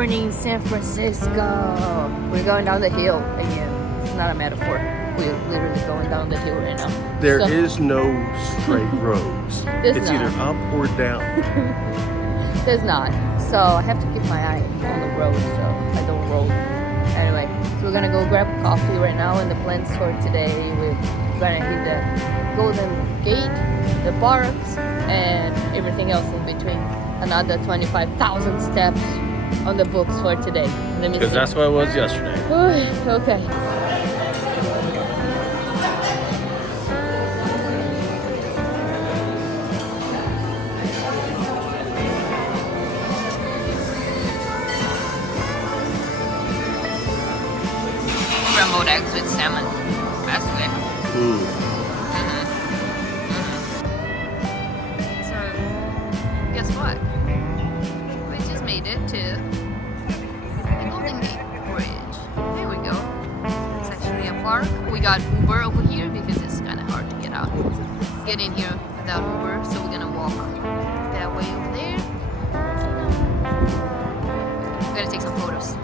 morning, San Francisco. We're going down the hill again. It's not a metaphor. We're literally going down the hill right now. There is no straight roads. It's either up or down. There's not. So I have to keep my eye on the road so I don't roll. Anyway, so we're gonna go grab coffee right now, and the plans for today, we're gonna hit the Golden Gate, the parks, and everything else in between. Another 25,000 steps on the books for today. Let me see. Because that's what it was yesterday. Okay. Scrambled eggs with salmon. That's good. Ooh. So, guess what? We just made it to the Golden Gate Bridge. Here we go. It's actually a park. We got Uber over here because it's kind of hard to get out. Get in here without Uber, so we're gonna walk that way over there. We're gonna take some photos.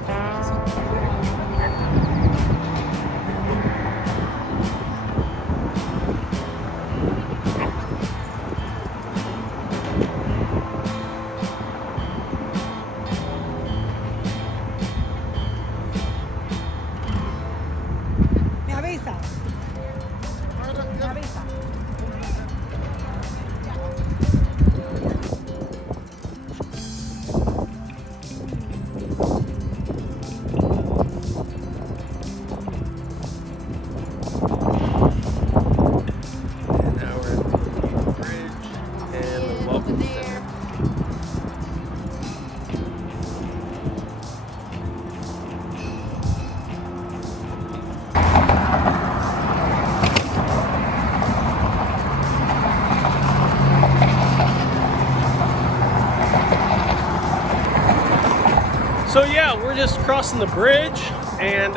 So yeah, we're just crossing the bridge, and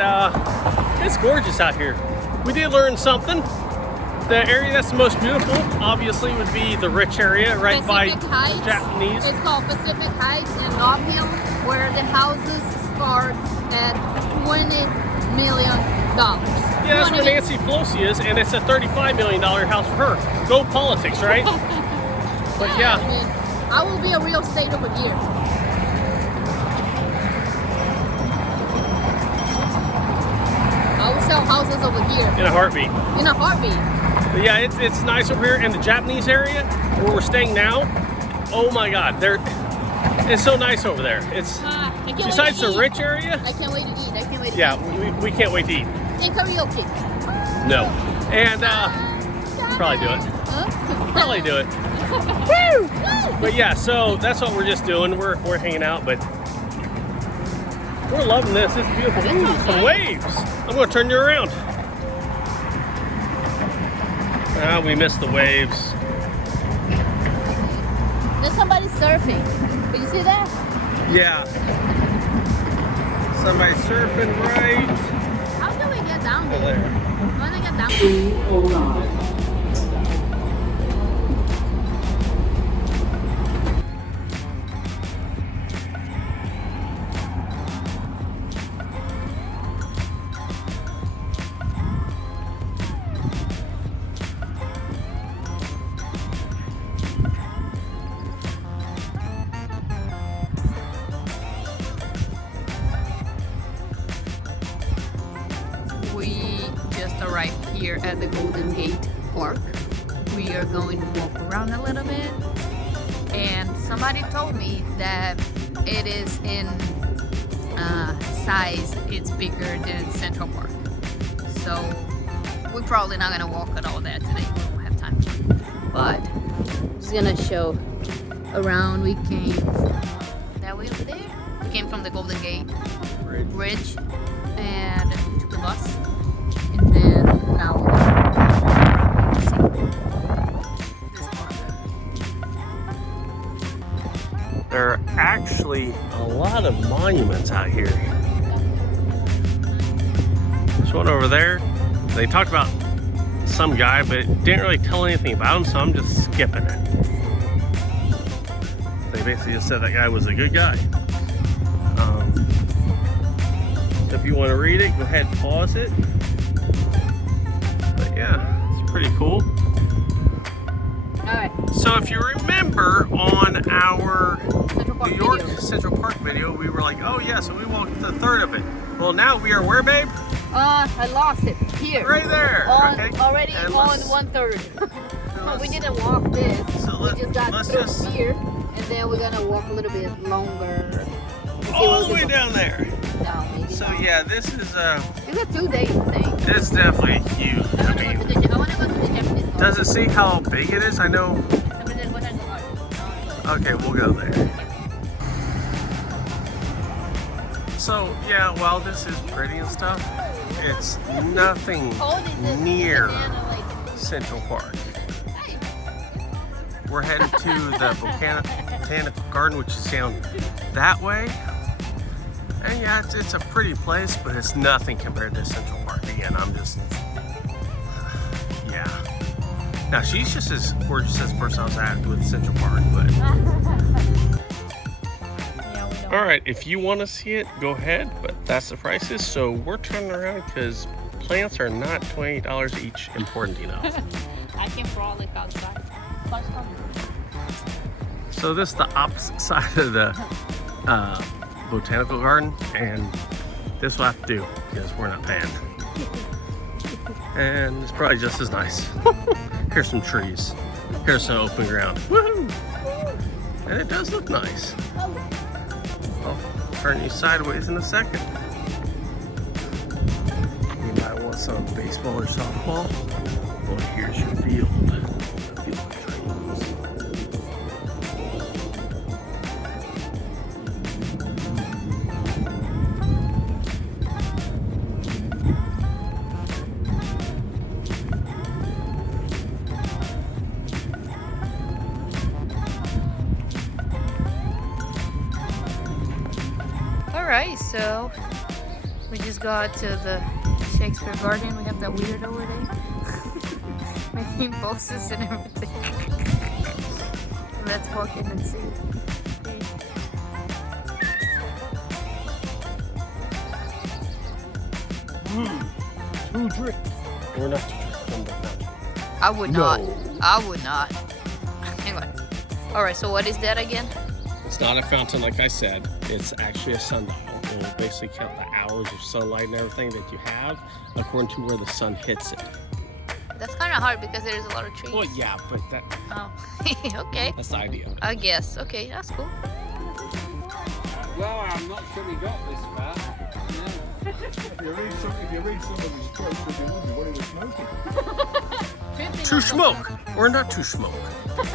it's gorgeous out here. We did learn something. The area that's the most beautiful, obviously, would be the rich area right Pacific by Heights. Japanese. It's called Pacific Heights in North Hill, where the houses start at $20 million. Yeah, that's where Nancy Pelosi is, and it's a $35 million house for her. Go politics, right? But yeah. I mean, I will be a real estate over here. I will sell houses over here. In a heartbeat. In a heartbeat. But yeah, it's nice over here in the Japanese area where we're staying now. Oh my God, it's so nice over there. It's besides the rich area. I can't wait to eat. I can't wait to eat. Yeah, we can't wait to eat. And karaoke. No, and probably do it. Huh? Probably do it. Woo! But yeah, so that's what we're just doing. We're hanging out, but we're loving this. It's beautiful. Ooh, some waves. I'm gonna turn you around. Ah, we missed the waves. There's somebody surfing. Did you see that? Yeah. Somebody surfing right How do we get down over there? there. I want to get down there. We just arrived here at the Golden Gate Park. We are going to walk around a little bit, and somebody told me that it is in size, it's bigger than Central Park. So we're probably not gonna walk at all that today. We don't have time. But just gonna show around. We came that way over there. We came from the Golden Gate Bridge and took the bus, and then now we're gonna see this park. There are actually a lot of monuments out here. There's one over there. They talked about some guy, but didn't really tell anything about him, so I'm just skipping it. They basically just said that guy was a good guy. if you want to read it, go ahead and pause it. But yeah, it's pretty cool. Alright. So if you remember on our New York video. Central Park video, we were like, oh yeah, so we walked the third of it. Well, now we are where, babe? I lost it. Here. Right there. Okay. Already And on let's- 1/3. We didn't walk this. So We just got through here, and then we're gonna walk a little bit longer. To see all what the we way can- down there. No, maybe So not. yeah, this is It's a 2-day thing. it's definitely huge. I I wanna mean, go to the Japanese garden. does it see how big it is? I know. Okay, we'll go there. So yeah, while this is pretty and stuff, it's nothing near Central Park. We're headed to the Botanical Garden, which is down that way. And yeah, it's a pretty place, but it's nothing compared to Central Park. Again, I'm just, yeah. Now she's just as gorgeous as the person I was at with Central Park, but. All right, if you want to see it, go ahead, but that's the prices. So we're turning around because plants are not $20 each important enough. I can frolic outside. So this is the opposite side of the Botanical Garden, and this we'll have to do because we're not paying. And it's probably just as nice. Here's some trees. Here's some open ground. Woohoo! And it does look nice. I'll turn you sideways in a second. You might want some baseball or softball. Well, here's your field. The field of dreams. Alright, so we just got to the Shakespeare Garden. We have that weird over there. Making poses and everything. Let's walk in and see. To drink. Or not to drink from the fountain. I would not. No. I would not. Hang on. Alright, so what is that again? It's not a fountain like I said. It's actually a sundial. It will basically count the hours of sunlight and everything that you have according to where the sun hits it. That's kind of hard because there's a lot of trees. Well, yeah, but Oh, okay. that's the idea. I guess. Okay, that's cool. Well, I'm not sure we got this far. If you read somebody's quote, then you wonder what he was smoking. To smoke or not to smoke. I've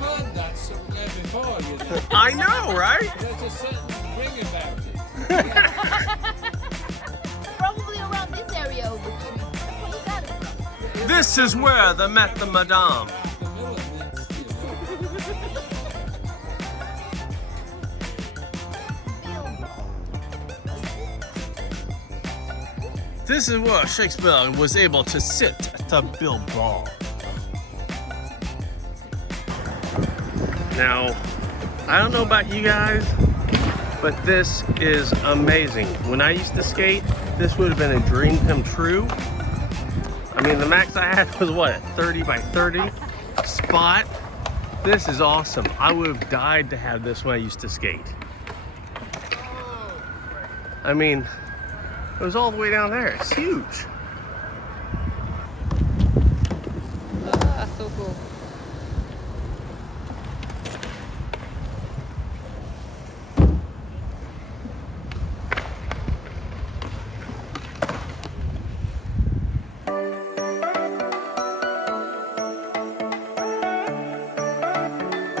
heard that somewhere before, you know. I know, right? There's a certain ring about it. Probably around this area over here. That's where you got it from. This is where they met the madame. After Miller next, you know. This is where Shakespeare was able to sit to Bilbao. Now, I don't know about you guys, but this is amazing. When I used to skate, this would have been a dream come true. I mean, the max I had was what, a 30 by 30 spot? This is awesome. I would have died to have this when I used to skate. I mean, it was all the way down there. It's huge.